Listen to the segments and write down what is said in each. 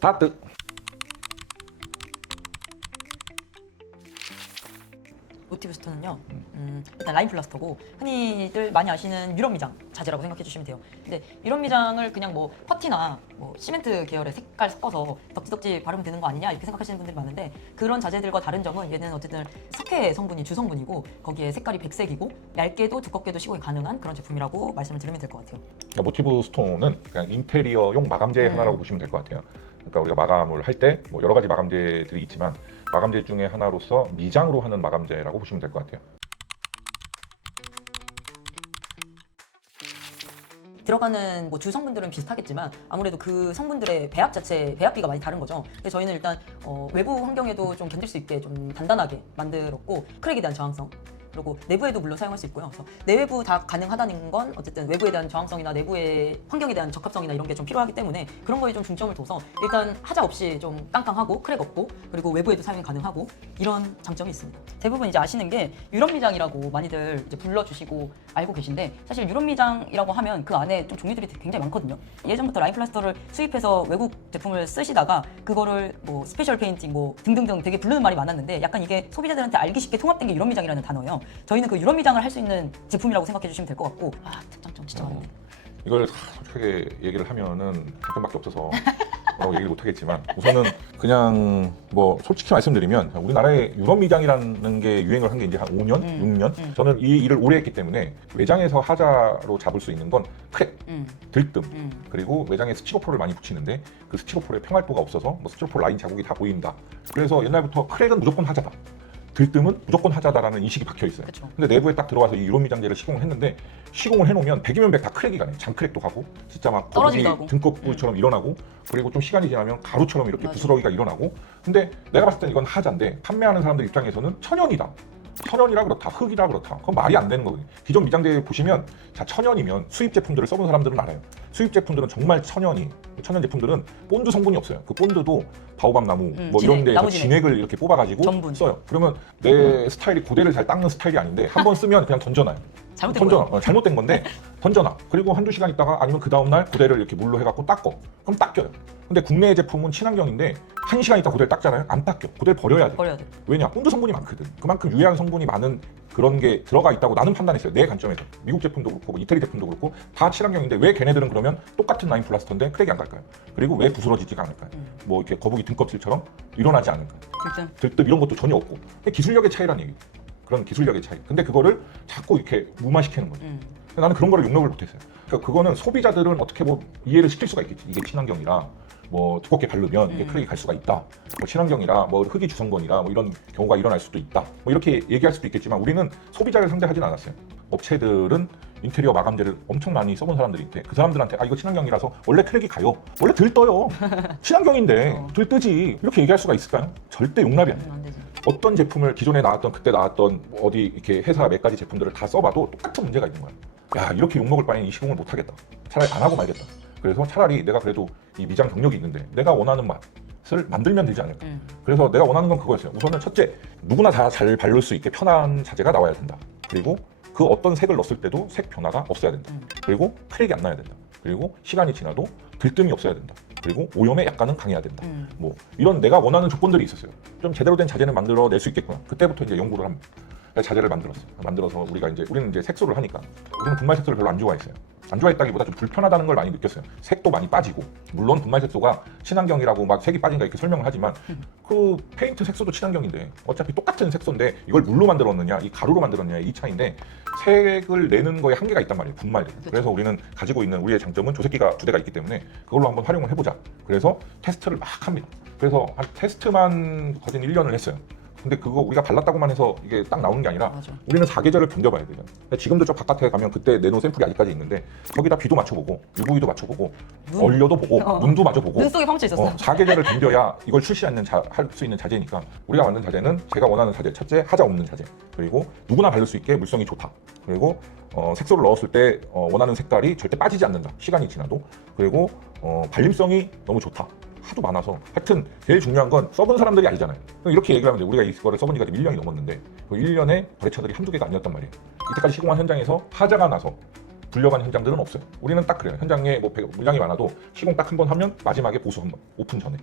스타트! 모티브스터는요, 일단 라인 플라스터고 흔히들 많이 아시는 유럽 미장 자재라고 생각해 주시면 돼요. 근데 유럽 미장을 그냥 뭐 퍼티나 뭐 시멘트 계열의 색깔 섞어서 덕지덕지 바르면 되는 거 아니냐 이렇게 생각하시는 분들이 많은데, 그런 자재들과 다른 점은 얘는 어쨌든 석회 성분이 주성분이고 거기에 색깔이 백색이고 얇게도 두껍게도 시공이 가능한 그런 제품이라고 말씀을 드리면 될 것 같아요. 그러니까 모티브 스톤은 그냥 인테리어용 마감재 하나라고 보시면 될 것 같아요. 그러니까 우리가 마감을 할 때 뭐 여러 가지 마감재들이 있지만 마감재 중에 하나로서 미장으로 하는 마감재라고 보시면 될 것 같아요. 들어가는 뭐 주 성분들은 비슷하겠지만 아무래도 그 성분들의 배합 자체, 배합비가 많이 다른 거죠. 근데 저희는 일단 외부 환경에도 좀 견딜 수 있게 좀 단단하게 만들었고, 크랙에 대한 저항성, 그리고 내부에도 물론 사용할 수 있고요. 그래서 내외부 다 가능하다는 건 어쨌든 외부에 대한 저항성이나 내부의 환경에 대한 적합성이나 이런 게 좀 필요하기 때문에 그런 거에 좀 중점을 둬서 일단 하자 없이 좀 깡깡하고 크랙 없고, 그리고 외부에도 사용이 가능하고 이런 장점이 있습니다. 대부분 이제 아시는 게 유럽 미장이라고 많이들 이제 불러주시고 알고 계신데, 사실 유럽 미장이라고 하면 그 안에 좀 종류들이 굉장히 많거든요. 예전부터 라인 플라스터를 수입해서 외국 제품을 쓰시다가 그거를 뭐 스페셜 페인팅 뭐 등등등 되게 부르는 말이 많았는데, 약간 이게 소비자들한테 알기 쉽게 통합된 게 유럽 미장이라는 단어예요. 저희는 그 유럽 미장을 할 수 있는 제품이라고 생각해 주시면 될 것 같고, 특장점 진짜 많은데. 이걸 솔직하게 얘기를 하면은 장점밖에 없어서 뭐라고 얘기를 못 하겠지만, 우선은 그냥 뭐 솔직히 말씀드리면 우리나라에 유럽 미장이라는 게 유행을 한 게 이제 한 5년, 6년? 저는 이 일을 오래 했기 때문에 외장에서 하자로 잡을 수 있는 건 크랙, 들뜸, 그리고 외장에 스티로폴을 많이 붙이는데 그 스티로폴의 평활도가 없어서 뭐 스티로폴 라인 자국이 다 보인다. 그래서 옛날부터 크랙은 무조건 하자다, 들뜸은 무조건 하자다라는 인식이 박혀 있어요. 그쵸. 근데 내부에 딱 들어와서 이 유럽 미장제를 시공을 했는데, 시공을 해놓으면 100이면 100 다 크랙이 가네. 장크랙도 가고 진짜 막 떨어지기도 하고. 등껍질처럼 일어나고, 그리고 좀 시간이 지나면 가루처럼 이렇게 맞아. 부스러기가 일어나고. 근데 내가 봤을 땐 이건 하자인데 판매하는 사람들 입장에서는 천연이다, 천연이라 그렇다, 흙이라 그렇다, 그건 말이 안 되는 거거든요. 기존 미장제 보시면 자, 천연이면 수입 제품들을 써본 사람들은 알아요. 수입 제품들은 정말 천연 제품들은 본드 성분이 없어요. 그 본드도 바오밥 나무 뭐 이런 데에서 진액을 이렇게 뽑아가지고 전분. 써요. 그러면 내 스타일이 고데를 잘 닦는 스타일이 아닌데 한 번 쓰면 그냥 던져놔요. 잘못된 거예요. 잘못된 건데 던져놔. 그리고 한두 시간 있다가 아니면 그 다음날 고데를 이렇게 물로 해갖고 닦어. 그럼 닦여요. 근데 국내 제품은 친환경인데 1시간 있다 고데를 닦잖아요. 안 닦여. 고데를 버려야 돼. 버려야 돼. 왜냐? 본드 성분이 많거든. 그만큼 유해한 성분이 많은 그런 게 들어가 있다고 나는 판단했어요. 내 관점에서. 미국 제품도 그렇고 뭐 이태리 제품도 그렇고 다 친환경인데 왜 걔네들은 그러면 똑같은 라인 플라스터인데 크랙이 안 갈까요? 그리고 왜 부스러지지가 않을까요? 뭐 이렇게 거북이 등껍질처럼 일어나지 않을까요? 들뜸 이런 것도 전혀 없고. 기술력의 차이란 얘기예요. 그런 기술력의 차이. 근데 그거를 자꾸 이렇게 무마시키는 거죠. 나는 그런 거를 용납을 못했어요. 그러니까 그거는 소비자들은 어떻게 뭐 이해를 시킬 수가 있겠지. 이게 친환경이라 뭐 두껍게 바르면 이게 크랙이 갈 수가 있다. 뭐 친환경이라 뭐 흙이 주성분이라 뭐 이런 경우가 일어날 수도 있다. 뭐 이렇게 얘기할 수도 있겠지만 우리는 소비자를 상대하지는 않았어요. 업체들은 인테리어 마감재를 엄청 많이 써본 사람들인데 그 사람들한테 이거 친환경이라서 원래 크랙이 가요. 원래 들떠요. 친환경인데 들뜨지. 이렇게 얘기할 수가 있을까요? 절대 용납이 안 돼요. 안 되지. 어떤 제품을 기존에 나왔던 그때 나왔던 어디 이렇게 회사 몇 가지 제품들을 다 써봐도 똑같은 문제가 있는 거야. 야, 이렇게 욕먹을 바에는 이 시공을 못 하겠다. 차라리 안 하고 말겠다. 그래서 차라리 내가 그래도 이 미장 경력이 있는데 내가 원하는 맛을 만들면 되지 않을까. 그래서 내가 원하는 건 그거였어요. 우선은 첫째, 누구나 다 잘 바를 수 있게 편한 자재가 나와야 된다. 그리고 그 어떤 색을 넣었을 때도 색 변화가 없어야 된다. 그리고 크랙이 안 나야 된다. 그리고 시간이 지나도 들뜸이 없어야 된다. 그리고 오염에 약간은 강해야 된다. 뭐 이런 내가 원하는 조건들이 있었어요. 좀 제대로 된 자재는 만들어낼 수 있겠구나. 그때부터 이제 연구를 합니다. 자재를 만들어서 우리는 이제 색소를 하니까 우리는 분말 색소를 별로 안 좋아했어요. 안 좋아했다기보다 좀 불편하다는 걸 많이 느꼈어요. 색도 많이 빠지고, 물론 분말 색소가 친환경이라고 막 색이 빠진다 이렇게 설명을 하지만 그 페인트 색소도 친환경인데 어차피 똑같은 색소인데 이걸 물로 만들었느냐 이 가루로 만들었느냐 이 차이인데 색을 내는 거에 한계가 있단 말이에요. 분말이. 그래서 우리는 가지고 있는 우리의 장점은 조색기가 2대가 있기 때문에 그걸로 한번 활용을 해보자. 그래서 테스트를 막 합니다. 그래서 한 테스트만 거진 1년을 했어요. 근데 그거 우리가 발랐다고만 해서 이게 딱 나오는 게 아니라 맞아. 우리는 4계절을 견뎌봐야 돼요. 지금도 저 바깥에 가면 그때 내놓은 샘플이 아직까지 있는데 거기다 비도 맞춰보고 UV도 맞춰보고 얼려도 보고 눈도 맞춰보고 눈 속에 펑쳐 있었어. 4계절을 견뎌야 이걸 출시할 수 있는 자재니까 우리가 만든 자재는 제가 원하는 자재. 첫째, 하자 없는 자재. 그리고 누구나 바를 수 있게 물성이 좋다. 그리고 색소를 넣었을 때 원하는 색깔이 절대 빠지지 않는다. 시간이 지나도. 그리고 발림성이 너무 좋다. 하도 많아서 하여튼 제일 중요한 건 써본 사람들이 알잖아요. 이렇게 얘기를 하면 돼. 우리가 이거를 써본 지가 1년이 넘었는데 그 1년에 거래처들이 한두 개가 아니었단 말이에요. 이때까지 시공한 현장에서 하자가 나서 불려간 현장들은 없어요. 우리는 딱 그래요. 현장에 뭐 물량이 많아도 시공 딱 한 번 하면 마지막에 보수 한 번, 오픈 전에.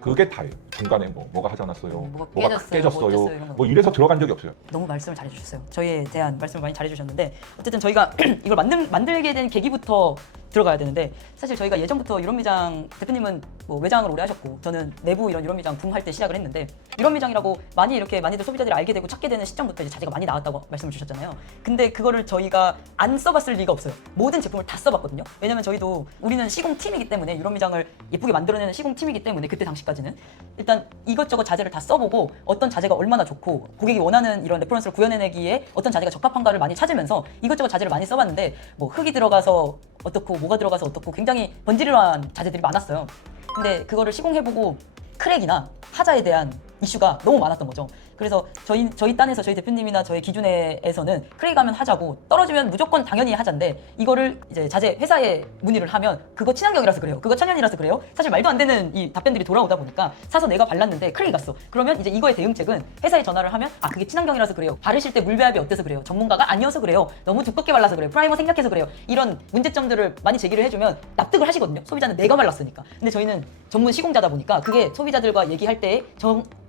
그게 다예요. 중간에 뭐가 하자 났어요. 뭐가 깨졌어요, 못 됐어요, 이런 거. 뭐 이래서 들어간 적이 없어요. 너무 말씀을 잘해주셨어요. 저희에 대한 말씀을 많이 잘해주셨는데 어쨌든 저희가 이걸 만들게 된 계기부터 들어가야 되는데 사실 저희가 예전부터 유럽미장 대표님은 뭐 외장을 오래 하셨고 저는 내부 이런 유럽미장 붐할 때 시작을 했는데 유럽미장이라고 많이들 소비자들이 알게 되고 찾게 되는 시점부터 이제 자재가 많이 나왔다고 말씀을 주셨잖아요. 근데 그거를 저희가 안 써봤을 리가 없어요. 모든 제품을 다 써봤거든요. 왜냐면 저희도 우리는 시공팀이기 때문에 유럽미장을 예쁘게 만들어내는 시공팀이기 때문에 그때 당시까지는 일단 이것저것 자재를 다 써보고 어떤 자재가 얼마나 좋고 고객이 원하는 이런 레퍼런스를 구현해내기에 어떤 자재가 적합한가를 많이 찾으면서 이것저것 자재를 많이 써봤는데 뭐 흙이 들어가서 어떻고 뭐가 들어가서 어떻고 굉장히 번지르르한 자재들이 많았어요. 근데 그거를 시공해보고 크랙이나 하자에 대한 이슈가 너무 많았던 거죠. 그래서 저희 딴에서 저희 대표님이나 저희 기준에서는 크랙하면 하자고 떨어지면 무조건 당연히 하자인데 이거를 이제 자재 회사에 문의를 하면 그거 친환경이라서 그래요. 그거 천연이라서 그래요. 사실 말도 안 되는 이 답변들이 돌아오다 보니까 사서 내가 발랐는데 크랙이 갔어. 그러면 이제 이거의 대응책은 회사에 전화를 하면 아 그게 친환경이라서 그래요. 바르실 때 물 배합이 어때서 그래요. 전문가가 아니어서 그래요. 너무 두껍게 발라서 그래요. 프라이머 생략해서 그래요. 이런 문제점들을 많이 제기를 해주면 납득을 하시거든요. 소비자는 내가 발랐으니까. 근데 저희는 전문 시공자다 보니까 그게 소비자들과 얘기할 때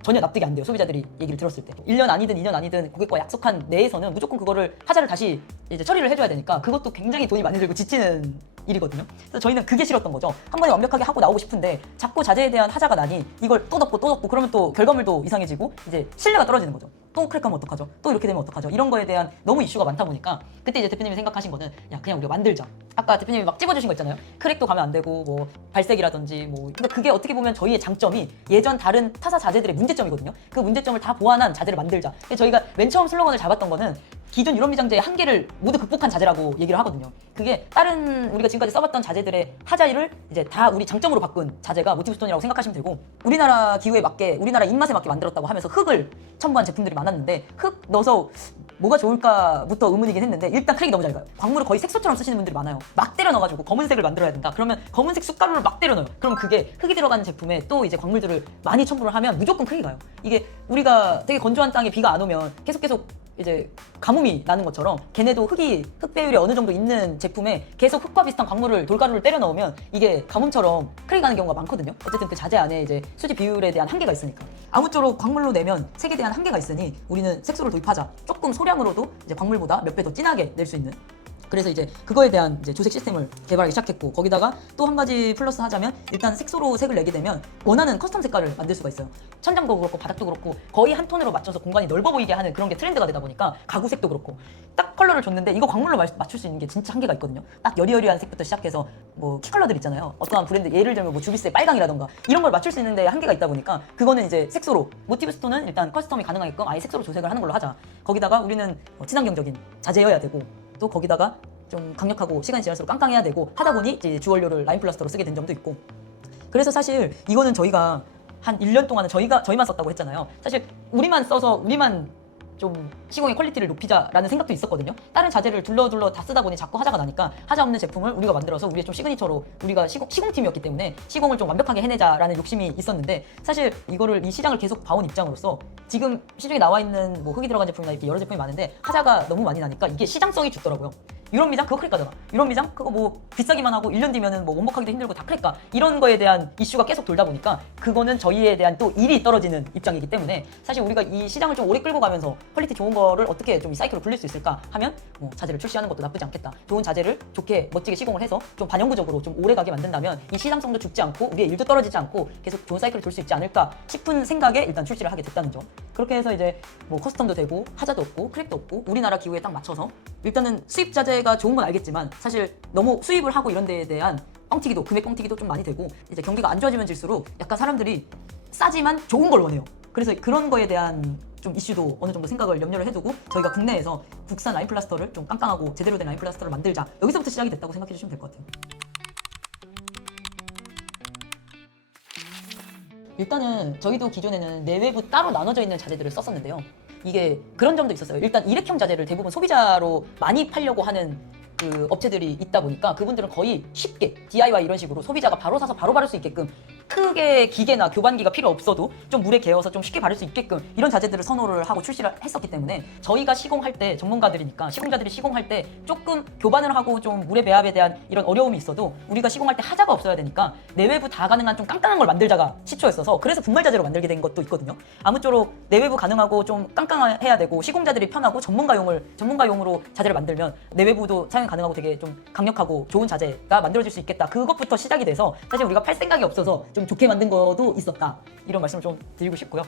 전혀 납득이 안 돼요. 소비자들이 얘기를 들었을 때 1년 아니든 2년 아니든 고객과 약속한 내에서는 무조건 그거를 하자를 다시 이제 처리를 해줘야 되니까 그것도 굉장히 돈이 많이 들고 지치는 일이거든요. 그래서 저희는 그게 싫었던 거죠. 한 번에 완벽하게 하고 나오고 싶은데 자꾸 자재에 대한 하자가 나니 이걸 또 덮고 그러면 또 결과물도 이상해지고 이제 신뢰가 떨어지는 거죠. 또 크랙하면 어떡하죠? 또 이렇게 되면 어떡하죠? 이런 거에 대한 너무 이슈가 많다 보니까 그때 이제 대표님이 생각하신 거는 야 그냥 우리가 만들자. 아까 대표님이 막 찝어주신 거 있잖아요. 크랙도 가면 안 되고 뭐 발색이라든지 뭐 그러니까 그게 어떻게 보면 저희의 장점이 예전 다른 타사 자재들의 문제점이거든요. 그 문제점을 다 보완한 자재를 만들자. 그래서 저희가 맨 처음 슬로건을 잡았던 거는 기존 유럽미장제의 한계를 모두 극복한 자재라고 얘기를 하거든요. 그게 다른 우리가 지금까지 써봤던 자재들의 하자를 이제 다 우리 장점으로 바꾼 자재가 모티브스톤이라고 생각하시면 되고 우리나라 기후에 맞게 우리나라 입맛에 맞게 만들었다고 하면서 흙을 첨부한 제품들이 많았는데 흙 넣어서 뭐가 좋을까부터 의문이긴 했는데 일단 크랙이 너무 잘 가요. 광물을 거의 색소처럼 쓰시는 분들이 많아요. 막 때려 넣어가지고 검은색을 만들어야 된다. 그러면 검은색 숯가루를 막 때려 넣어요. 그럼 그게 흙이 들어가는 제품에 또 이제 광물들을 많이 첨부를 하면 무조건 크랙이 가요. 이게 우리가 되게 건조한 땅에 비가 안 오면 계속 이제 가뭄이 나는 것처럼 걔네도 흙 배율이 어느 정도 있는 제품에 계속 흙과 비슷한 광물을 돌가루를 때려 넣으면 이게 가뭄처럼 크랙이 가는 경우가 많거든요. 어쨌든 그 자재 안에 이제 수지 비율에 대한 한계가 있으니까 아무쪼록 광물로 내면 색에 대한 한계가 있으니 우리는 색소를 도입하자. 조금 소량으로도 이제 광물보다 몇 배 더 진하게 낼 수 있는. 그래서 이제 그거에 대한 이제 조색 시스템을 개발하기 시작했고 거기다가 또 한 가지 플러스 하자면 일단 색소로 색을 내게 되면 원하는 커스텀 색깔을 만들 수가 있어요. 천장도 그렇고 바닥도 그렇고 거의 한 톤으로 맞춰서 공간이 넓어 보이게 하는 그런 게 트렌드가 되다 보니까 가구색도 그렇고 딱 컬러를 줬는데 이거 광물로 맞출 수 있는 게 진짜 한계가 있거든요. 딱 여리여리한 색부터 시작해서 뭐 키 컬러들 있잖아요. 어떠한 브랜드 예를 들면 뭐 주비스의 빨강이라던가 이런 걸 맞출 수 있는데 한계가 있다 보니까 그거는 이제 색소로 모티브 스톤은 일단 커스텀이 가능하게끔 아예 색소로 조색을 하는 걸로 하자. 거기다가 우리는 친환경적인 자재여야 되고 또 거기다가 좀 강력하고 시간이 지날수록 깡깡해야 되고 하다 보니 이제 주원료를 라인 플라스터로 쓰게 된 점도 있고 그래서 사실 이거는 저희가 한 1년 동안은 저희만 썼다고 했잖아요. 사실 우리만 써서 우리만 좀 시공의 퀄리티를 높이자라는 생각도 있었거든요. 다른 자재를 둘러 다 쓰다 보니 자꾸 하자가 나니까 하자 없는 제품을 우리가 만들어서 우리의 좀 시그니처로 우리가 시공팀이었기 때문에 시공을 좀 완벽하게 해내자라는 욕심이 있었는데 사실 이 시장을 계속 봐온 입장으로서 지금 시중에 나와 있는 뭐 흙이 들어간 제품이나 이렇게 여러 제품이 많은데 하자가 너무 많이 나니까 이게 시장성이 죽더라고요. 유럽미장 그거 크랙 가잖아. 유럽미장 그거 뭐 비싸기만 하고 1년 뒤면은 뭐 원목하기도 힘들고 다 크랙 가. 이런 거에 대한 이슈가 계속 돌다 보니까 그거는 저희에 대한 또 일이 떨어지는 입장이기 때문에 사실 우리가 이 시장을 좀 오래 끌고 가면서 퀄리티 좋은 거를 어떻게 좀 이 사이클로 굴릴 수 있을까 하면 뭐 자재를 출시하는 것도 나쁘지 않겠다. 좋은 자재를 좋게 멋지게 시공을 해서 좀 반영구적으로 좀 오래 가게 만든다면 이 시장성도 죽지 않고 우리의 일도 떨어지지 않고 계속 좋은 사이클을 돌 수 있지 않을까 싶은 생각에 일단 출시를 하게 됐다는 점. 그렇게 해서 이제 뭐 커스텀도 되고 하자도 없고 크랙도 없고 우리나라 기후에 딱 맞춰서 일단은 수입 자재가 좋은 건 알겠지만 사실 너무 수입을 하고 이런 데에 대한 뻥튀기도 금액 뻥튀기도 좀 많이 되고 이제 경기가 안 좋아지면 질수록 약간 사람들이 싸지만 좋은 걸 원해요. 그래서 그런 거에 대한 좀 이슈도 어느 정도 생각을 염려를 해두고 저희가 국내에서 국산 라인 플라스터를 좀 깡깡하고 제대로 된 라인 플라스터를 만들자. 여기서부터 시작이 됐다고 생각해 주시면 될 것 같아요. 일단은 저희도 기존에는 내외부 따로 나눠져 있는 자재들을 썼었는데요. 이게 그런 점도 있었어요. 일단 일회용 자재를 대부분 소비자로 많이 팔려고 하는 그 업체들이 있다 보니까 그분들은 거의 쉽게 DIY 이런 식으로 소비자가 바로 사서 바로 바를 수 있게끔 크게 기계나 교반기가 필요 없어도 좀 물에 개어서 좀 쉽게 바를 수 있게끔 이런 자재들을 선호를 하고 출시를 했었기 때문에 저희가 시공할 때 전문가들이니까 시공자들이 시공할 때 조금 교반을 하고 좀 물의 배합에 대한 이런 어려움이 있어도 우리가 시공할 때 하자가 없어야 되니까 내외부 다 가능한 좀 깡깡한 걸 만들자가 시초였어서 그래서 분말 자재로 만들게 된 것도 있거든요. 아무쪼록 내외부 가능하고 좀 깡깡해야 되고 시공자들이 편하고 전문가용으로 자재를 만들면 내외부도 사용 가능하고 되게 좀 강력하고 좋은 자재가 만들어질 수 있겠다. 그것부터 시작이 돼서 사실 우리가 팔 생각이 없어서 좀 좋게 만든 것도 있었다. 이런 말씀을 좀 드리고 싶고요.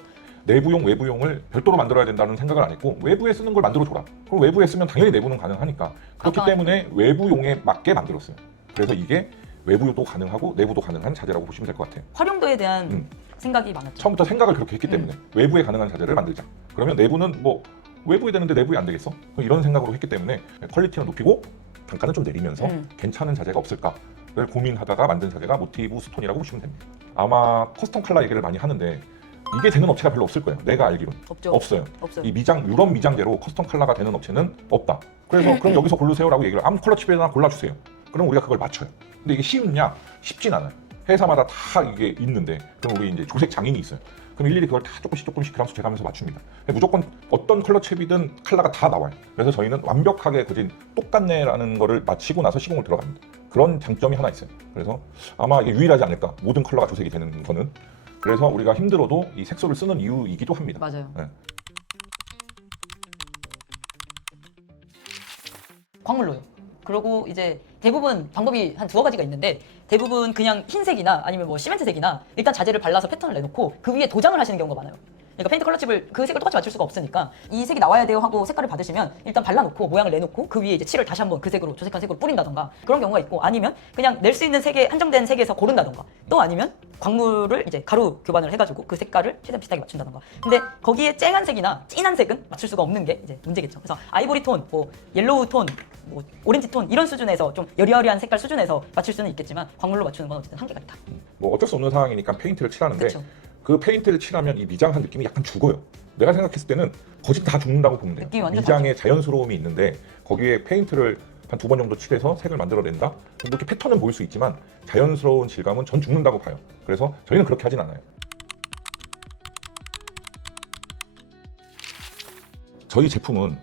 내부용, 외부용을 별도로 만들어야 된다는 생각을 안 했고 외부에 쓰는 걸 만들어줘라. 그럼 외부에 쓰면 당연히 내부는 가능하니까 그렇기 때문에 외부용에 맞게 만들었어요. 그래서 이게 외부도 가능하고 내부도 가능한 자재라고 보시면 될 것 같아요. 활용도에 대한 생각이 많았죠. 처음부터 생각을 그렇게 했기 때문에 외부에 가능한 자재를 만들자. 그러면 내부는 뭐 외부에 되는데 내부에 안 되겠어? 이런 생각으로 했기 때문에 퀄리티는 높이고 단가는 좀 내리면서 괜찮은 자재가 없을까를 고민하다가 만든 자재가 모티브 스톤이라고 보시면 됩니다. 아마 커스텀 컬러 얘기를 많이 하는데 이게 되는 업체가 별로 없을 거예요. 내가 알기로는. 없죠. 없어요. 없어요. 이 유럽 미장제로 커스텀 컬러가 되는 업체는 없다. 그래서 그럼 여기서 고르세요라고 얘기를 아무 컬러 칩에나 골라주세요. 그럼 우리가 그걸 맞춰요. 근데 이게 쉬우냐? 쉽진 않아요. 회사마다 다 이게 있는데 그럼 우리 이제 조색 장인이 있어요. 그럼 일일이 그걸 다 조금씩 그람수 재가면서 맞춥니다. 무조건 어떤 컬러 칩이든 컬러가 다 나와요. 그래서 저희는 완벽하게 그진 똑같네라는 거를 마치고 나서 시공을 들어갑니다. 그런 장점이 하나 있어요. 그래서 아마 이게 유일하지 않을까. 모든 컬러가 조색이 되는 거는. 그래서 우리가 힘들어도 이 색소를 쓰는 이유이기도 합니다. 맞아요. 네. 광물로요. 그리고 이제 대부분 방법이 한 두어 가지가 있는데 대부분 그냥 흰색이나 아니면 뭐 시멘트색이나 일단 자재를 발라서 패턴을 내놓고 그 위에 도장을 하시는 경우가 많아요. 그러니까 페인트 컬러칩을 그 색을 똑같이 맞출 수가 없으니까 이 색이 나와야 돼요 하고 색깔을 받으시면 일단 발라놓고 모양을 내놓고 그 위에 이제 칠을 다시 한번 그 색으로 조색한 색으로 뿌린다던가 그런 경우가 있고 아니면 그냥 낼 수 있는 색에 한정된 색에서 고른다던가 또 아니면 광물을 이제 가루 교반을 해가지고 그 색깔을 최대한 비슷하게 맞춘다던가 근데 거기에 쨍한 색이나 진한 색은 맞출 수가 없는 게 이제 문제겠죠. 그래서 아이보리 톤, 뭐 옐로우 톤, 뭐 오렌지 톤 이런 수준에서 좀 여리여리한 색깔 수준에서 맞출 수는 있겠지만 광물로 맞추는 건 어쨌든 한계가 있다. 뭐 어쩔 수 없는 상황이니까 페인트를 칠하는데 그쵸. 그 페인트를 칠하면 이 미장한 느낌이 약간 죽어요. 내가 생각했을 때는 거의 다 죽는다고 보면 돼요. 느낌이 완전 미장에 자연스러움이 있는데 거기에 페인트를 한 2번 정도 칠해서 색을 만들어낸다? 이렇게 패턴은 보일 수 있지만 자연스러운 질감은 전 죽는다고 봐요. 그래서 저희는 그렇게 하진 않아요. 저희 제품은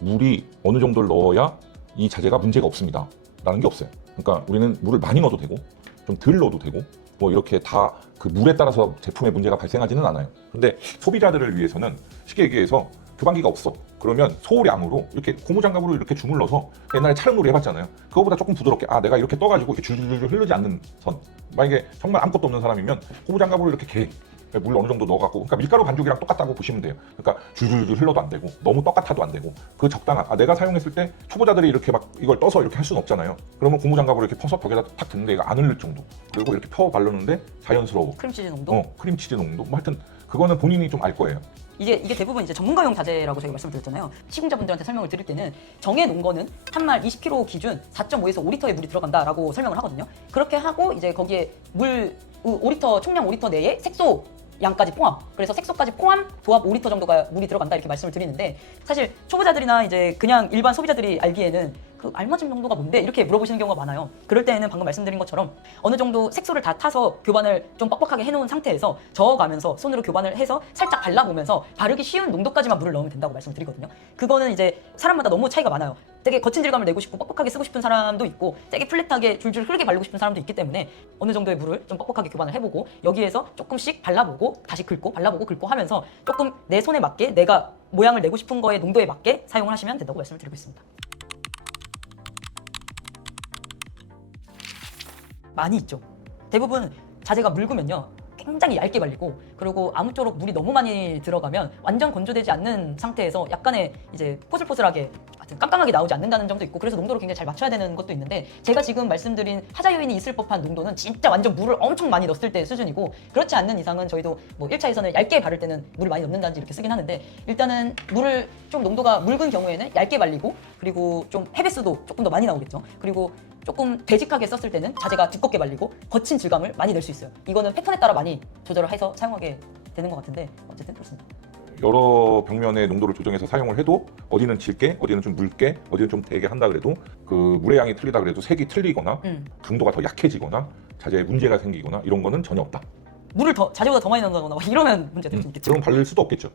물이 어느 정도를 넣어야 이 자재가 문제가 없습니다 라는 게 없어요. 그러니까 우리는 물을 많이 넣어도 되고 좀 덜 넣어도 되고 뭐 이렇게 다 그 물에 따라서 제품에 문제가 발생하지는 않아요. 근데 소비자들을 위해서는 쉽게 얘기해서 교반기가 없어. 그러면 소량으로 이렇게 고무장갑으로 이렇게 주물러서 옛날에 촬영놀이 해봤잖아요. 그거보다 조금 부드럽게 내가 이렇게 떠가지고 이렇게 줄줄줄 흐르지 않는 선. 만약에 정말 아무것도 없는 사람이면 고무장갑으로 이렇게 물 어느 정도 넣어갖고 그러니까 밀가루 반죽이랑 똑같다고 보시면 돼요. 그러니까 줄줄줄 흘러도 안 되고 너무 똑같아도 안 되고 그 적당한 내가 사용했을 때 초보자들이 이렇게 막 이걸 떠서 이렇게 할 수는 없잖아요. 그러면 고무장갑으로 이렇게 퍼서 벽에다 탁 듣는데 얘가 안 흘릴 정도 그리고 이렇게 펴 바르는데 자연스러워. 크림치즈 농도? 크림치즈 농도 뭐 하여튼 그거는 본인이 좀 알 거예요. 이게 대부분 이제 전문가용 자재라고 저희가 말씀을 드렸잖아요. 시공자분들한테 설명을 드릴 때는 정해놓은 거는 한 말 20kg 기준 4.5에서 5리터의 물이 들어간다라고 설명을 하거든요. 그렇게 하고 이제 거기에 물 5리터 총량 5리터 내에 색소 양까지 포함. 그래서 색소까지 포함 도합 5리터 정도가 물이 들어간다 이렇게 말씀을 드리는데 사실 초보자들이나 이제 그냥 일반 소비자들이 알기에는 그 알맞은 정도가 뭔데 이렇게 물어보시는 경우가 많아요. 그럴 때에는 방금 말씀드린 것처럼 어느 정도 색소를 다 타서 교반을 좀 뻑뻑하게 해놓은 상태에서 저어가면서 손으로 교반을 해서 살짝 발라보면서 바르기 쉬운 농도까지만 물을 넣으면 된다고 말씀드리거든요. 그거는 이제 사람마다 너무 차이가 많아요. 되게 거친 질감을 내고 싶고 뻑뻑하게 쓰고 싶은 사람도 있고 되게 플랫하게 줄줄 흐르게 바르고 싶은 사람도 있기 때문에 어느 정도의 물을 좀 뻑뻑하게 교반을 해보고 여기에서 조금씩 발라보고 다시 긁고 발라보고 긁고 하면서 조금 내 손에 맞게 내가 모양을 내고 싶은 거의 농도에 맞게 사용을 하시면 된다고 말씀을 드리고 있습니다. 많이 있죠. 대부분 자재가 묽으면요 굉장히 얇게 발리고 그리고 아무쪼록 물이 너무 많이 들어가면 완전 건조되지 않는 상태에서 약간의 이제 포슬포슬하게 하여튼 깜깜하게 나오지 않는다는 점도 있고 그래서 농도를 굉장히 잘 맞춰야 되는 것도 있는데 제가 지금 말씀드린 하자 요인이 있을 법한 농도는 진짜 완전 물을 엄청 많이 넣었을 때 수준이고 그렇지 않는 이상은 저희도 뭐 1차에서는 얇게 바를 때는 물을 많이 넣는다든지 이렇게 쓰긴 하는데 일단은 물을 좀 농도가 묽은 경우에는 얇게 발리고 그리고 좀 해배수도 조금 더 많이 나오겠죠. 그리고 조금 되직하게 썼을 때는 자재가 두껍게 발리고 거친 질감을 많이 낼 수 있어요. 이거는 패턴에 따라 많이 조절을 해서 사용하게 되는 것 같은데 어쨌든 그렇습니다. 여러 벽면의 농도를 조정해서 사용을 해도 어디는 질게, 어디는 좀 묽게, 어디는 좀 되게 한다 그래도 그 물의 양이 틀리다 그래도 색이 틀리거나 강도가 더 약해지거나 자재에 문제가 생기거나 이런 거는 전혀 없다. 물을 더 자재보다 더 많이 넣는다거나 막 이러면 문제가 될 수 있겠죠. 그럼 바를 수도 없겠죠.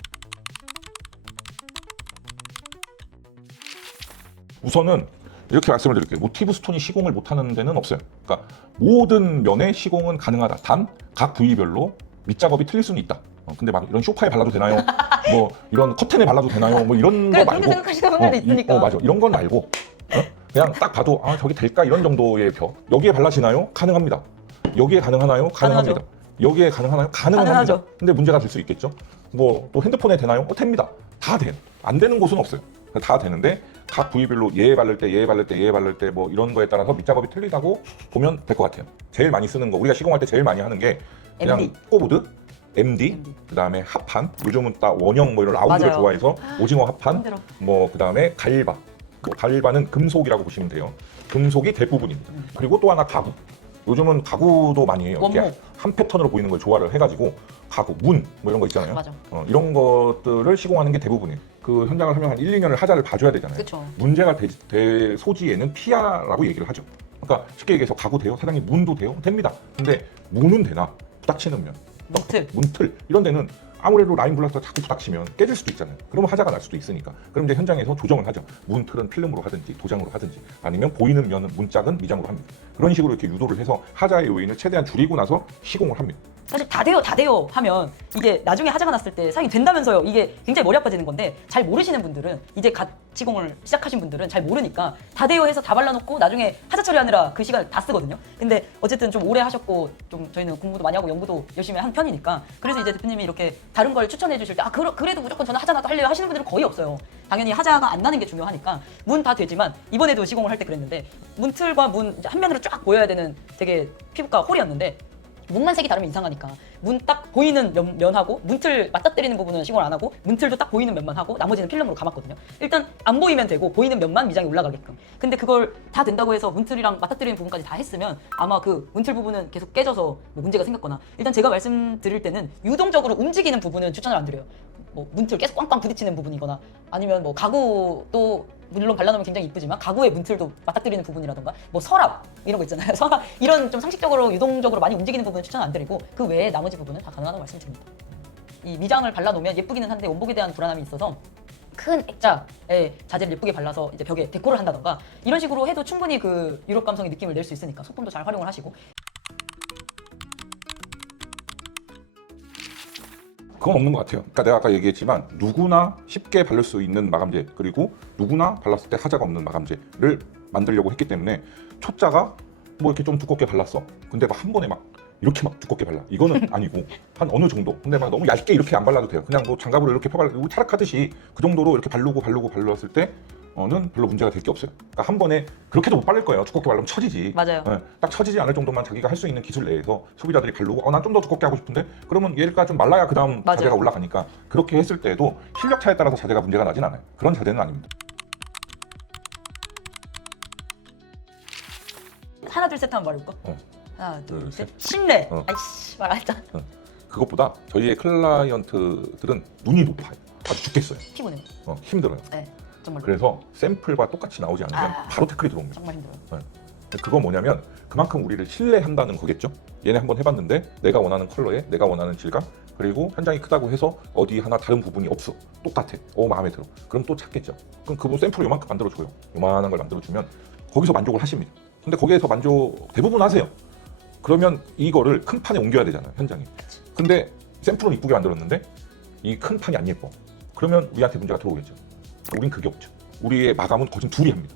우선은 이렇게 말씀을 드릴게요. 모티브 스톤이 시공을 못하는 데는 없어요. 그러니까 모든 면에 시공은 가능하다. 단 각 부위별로 밑작업이 틀릴 수는 있다. 근데 막 이런 소파에 발라도 되나요? 뭐 이런 커튼에 발라도 되나요? 뭐 이런 그래, 거 그렇게 말고 생각하시는 분들이 있으니까. 맞아. 이런 건 말고 그냥 딱 봐도 아 저기 될까 이런 정도의 벼. 여기에 발라지나요? 가능합니다. 여기에 가능하나요? 가능합니다. 여기에 가능하나요? 가능합니다. 가능하죠. 근데 문제가 될 수 있겠죠. 뭐 또 핸드폰에 되나요? 됩니다. 다 돼. 안 되는 곳은 없어요. 다 되는데 각 부위별로 얘에 바를 때, 얘에 바를 때, 얘에 바를 때 뭐 이런 거에 따라서 밑작업이 틀리다고 보면 될 것 같아요. 제일 많이 쓰는 거 우리가 시공할 때 제일 많이 하는 게 그냥 MD. 꼬보드, MD, 그다음에 합판. 요즘은 딱 원형 뭐 이런 라운드를 맞아요. 좋아해서 오징어 합판. 힘들어. 뭐 그다음에 갈바. 뭐 갈바는 금속이라고 보시면 돼요. 금속이 대부분입니다. 그리고 또 하나 가구. 요즘은 가구도 많이 해요. 이렇게 원목. 한 패턴으로 보이는 걸 조화를 해가지고 가구, 문 뭐 이런 거 있잖아요. 맞아. 이런 것들을 시공하는 게 대부분이에요. 그 현장을 하면 한 1, 2년을 하자를 봐줘야 되잖아요. 그쵸. 문제가 될 소지에는 피하라고 얘기를 하죠. 그러니까 쉽게 얘기해서 가구 돼요? 사장님 문도 돼요? 됩니다. 근데 문은 되나? 부닥치는 면, 문틀. 문틀 이런 데는 아무래도 라인 블라스터 자꾸 부닥치면 깨질 수도 있잖아요. 그러면 하자가 날 수도 있으니까. 그럼 이제 현장에서 조정을 하죠. 문틀은 필름으로 하든지 도장으로 하든지 아니면 보이는 면은 문짝은 미장으로 합니다. 그런 식으로 이렇게 유도를 해서 하자의 요인을 최대한 줄이고 나서 시공을 합니다. 사실 다 돼요 하면 이게 나중에 하자가 났을 때 사장님 된다면서요. 이게 굉장히 머리 아파지는 건데 잘 모르시는 분들은 이제 갓 시공을 시작하신 분들은 잘 모르니까 다 돼요 해서 다 발라놓고 나중에 하자 처리하느라 그 시간을 다 쓰거든요. 근데 어쨌든 좀 오래 하셨고 좀 저희는 공부도 많이 하고 연구도 열심히 한 편이니까 그래서 이제 대표님이 이렇게 다른 걸 추천해 주실 때 그래도 무조건 저는 하자 나도 하려고 하시는 분들은 거의 없어요. 당연히 하자가 안 나는 게 중요하니까 문 다 되지만 이번에도 시공을 할 때 그랬는데 문틀과 문 한 면으로 쫙 보여야 되는 되게 피부과 홀이었는데 문만 색이 다르면 이상하니까 문 딱 보이는 면하고 문틀 맞닥뜨리는 부분은 시공을 안 하고 문틀도 딱 보이는 면만 하고 나머지는 필름으로 감았거든요. 일단 안 보이면 되고 보이는 면만 미장이 올라가게끔. 근데 그걸 다 된다고 해서 문틀이랑 맞닥뜨리는 부분까지 다 했으면 아마 그 문틀 부분은 계속 깨져서 뭐 문제가 생겼거나 일단 제가 말씀드릴 때는 유동적으로 움직이는 부분은 추천을 안 드려요. 뭐 문틀 계속 꽝꽝 부딪히는 부분이거나 아니면 뭐 가구도 물론 발라놓으면 굉장히 이쁘지만 가구의 문틀도 맞닥뜨리는 부분이라던가 뭐 서랍 이런 거 있잖아요. 서랍 이런 좀 상식적으로 유동적으로 많이 움직이는 부분은 추천 안 드리고 그 외에 나머지 부분은 다 가능하다고 말씀드립니다. 이 미장을 발라놓으면 예쁘기는 한데 원복에 대한 불안함이 있어서 큰 액자에 자재를 예쁘게 발라서 이제 벽에 데코를 한다던가 이런 식으로 해도 충분히 그 유럽 감성의 느낌을 낼 수 있으니까 소품도 잘 활용을 하시고. 그건 없는 것 같아요. 그러니까 내가 아까 얘기했지만 누구나 쉽게 바를 수 있는 마감재 그리고 누구나 발랐을 때 하자가 없는 마감재를 만들려고 했기 때문에 초짜가 뭐 이렇게 좀 두껍게 발랐어. 근데 막 한 번에 막 이렇게 막 두껍게 발라. 이거는 아니고 한 어느 정도. 근데 막 너무 얇게 이렇게 안 발라도 돼요. 그냥 뭐 장갑으로 이렇게 펴발라도 타락하듯이 그 정도로 이렇게 발랐을 때는 별로 문제가 될 게 없어요. 그러니까 한 번에 그렇게도 못 바를 거예요. 두껍게 바르면 처지지. 맞아요. 딱 처지지 않을 정도만 자기가 할 수 있는 기술 내에서 소비자들이 바르고 난 좀 더 두껍게 하고 싶은데 그러면 얘가 좀 말라야 그 다음 맞아요. 자재가 올라가니까 그렇게 했을 때에도 실력 차에 따라서 자재가 문제가 나진 않아요. 그런 자재는 아닙니다. 하나 둘 셋 하면 말해볼까? 하나 둘, 둘 셋. 셋. 신뢰. 어. 아이씨 말하자. 그것보다 저희의 클라이언트들은 눈이 높아요. 아주 죽겠어요. 피곤해요. 힘들어요. 네, 정말. 그래서 샘플과 똑같이 나오지 않으면 바로 태클이 들어옵니다. 정말 힘들어요. 그거 뭐냐면 그만큼 우리를 신뢰한다는 거겠죠. 얘네 한번 해봤는데 내가 원하는 컬러에 내가 원하는 질감 그리고 현장이 크다고 해서 어디 하나 다른 부분이 없어. 똑같아. 마음에 들어. 그럼 또 찾겠죠. 그럼 그분 샘플을 요만큼 만들어줘요. 요만한 걸 만들어주면 거기서 만족을 하십니다. 근데 거기에서 만족 대부분 하세요. 그러면 이거를 큰 판에 옮겨야 되잖아요. 현장에. 근데 샘플은 이쁘게 만들었는데 이 큰 판이 안 예뻐. 그러면 우리한테 문제가 들어오겠죠. 우린 그게 없죠. 우리의 마감은 거진 둘이 합니다.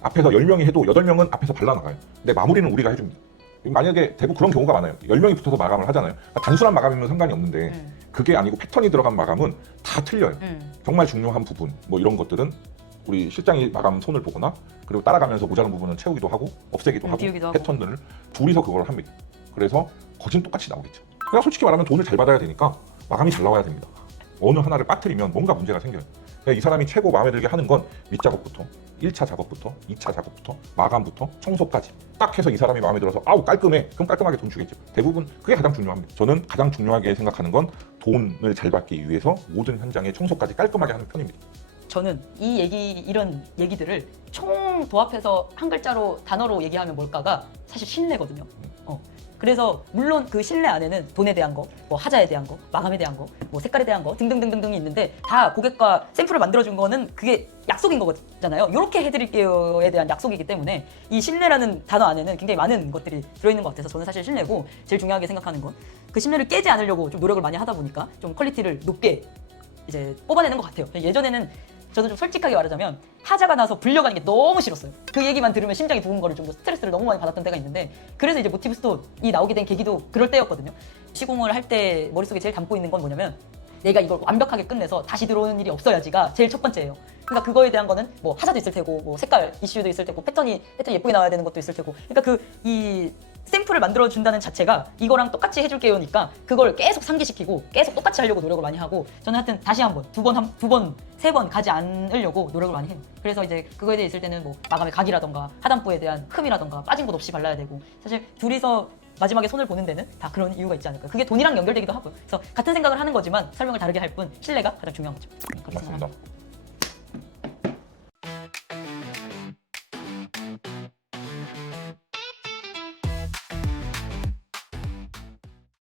앞에서 10명이 해도 8명은 앞에서 발라나가요. 근데 마무리는 우리가 해줍니다. 만약에 대부분 그런 경우가 많아요. 10명이 붙어서 마감을 하잖아요. 단순한 마감이면 상관이 없는데 그게 아니고 패턴이 들어간 마감은 다 틀려요. 정말 중요한 부분 뭐 이런 것들은 우리 실장이 마감 손을 보거나 그리고 따라가면서 모자란 부분은 채우기도 하고 없애기도 하고 비우기도 하고. 패턴들을 둘이서 그걸 합니다. 그래서 거진 똑같이 나오겠죠. 그냥 솔직히 말하면 돈을 잘 받아야 되니까 마감이 잘 나와야 됩니다. 어느 하나를 빠뜨리면 뭔가 문제가 생겨요. 이 사람이 최고 마음에 들게 하는 건 밑작업부터 1차 작업부터 2차 작업부터 마감부터 청소까지 딱 해서 이 사람이 마음에 들어서 아우 깔끔해. 그럼 깔끔하게 돈 주겠죠. 대부분 그게 가장 중요합니다. 저는 가장 중요하게 생각하는 건 돈을 잘 받기 위해서 모든 현장의 청소까지 깔끔하게 하는 편입니다. 저는 이런 얘기들을 총 도합해서 한 글자로 단어로 얘기하면 뭘까가 사실 신뢰거든요. 그래서 물론 그 신뢰 안에는 돈에 대한 거, 뭐 하자에 대한 거, 마감에 대한 거, 뭐 색깔에 대한 거 등등등등등이 있는데 다 고객과 샘플을 만들어준 거는 그게 약속인 거잖아요. 이렇게 해드릴게요에 대한 약속이기 때문에 이 신뢰라는 단어 안에는 굉장히 많은 것들이 들어있는 것 같아서 저는 사실 신뢰고 제일 중요하게 생각하는 건 그 신뢰를 깨지 않으려고 좀 노력을 많이 하다 보니까 좀 퀄리티를 높게 이제 뽑아내는 것 같아요. 예전에는 저도 좀 솔직하게 말하자면 하자가 나서 불려가는 게 너무 싫었어요. 그 얘기만 들으면 심장이 두근거릴 정도 스트레스를 너무 많이 받았던 때가 있는데 그래서 이제 모티브스톤이 나오게 된 계기도 그럴 때였거든요. 시공을 할 때 머릿속에 제일 담고 있는 건 뭐냐면 내가 이걸 완벽하게 끝내서 다시 들어오는 일이 없어야지가 제일 첫 번째예요. 그러니까 그거에 대한 거는 뭐 하자도 있을 테고 뭐 색깔 이슈도 있을 테고 패턴이 예쁘게 나와야 되는 것도 있을 테고 그러니까 이 샘플을 만들어 준다는 자체가 이거랑 똑같이 해줄게요니까 그걸 계속 상기시키고 계속 똑같이 하려고 노력을 많이 하고 저는 하여튼 다시 한 번, 두 번, 세 번 가지 않으려고 노력을 많이 해요. 그래서 이제 그거에 대해 있을 때는 뭐 마감의 각이라던가 하단부에 대한 흠이라던가 빠진 곳 없이 발라야 되고 사실 둘이서 마지막에 손을 보는 데는 다 그런 이유가 있지 않을까. 그게 돈이랑 연결되기도 하고요. 그래서 같은 생각을 하는 거지만 설명을 다르게 할 뿐 신뢰가 가장 중요한 거죠. 그렇게 생각합니다. 맞습니다.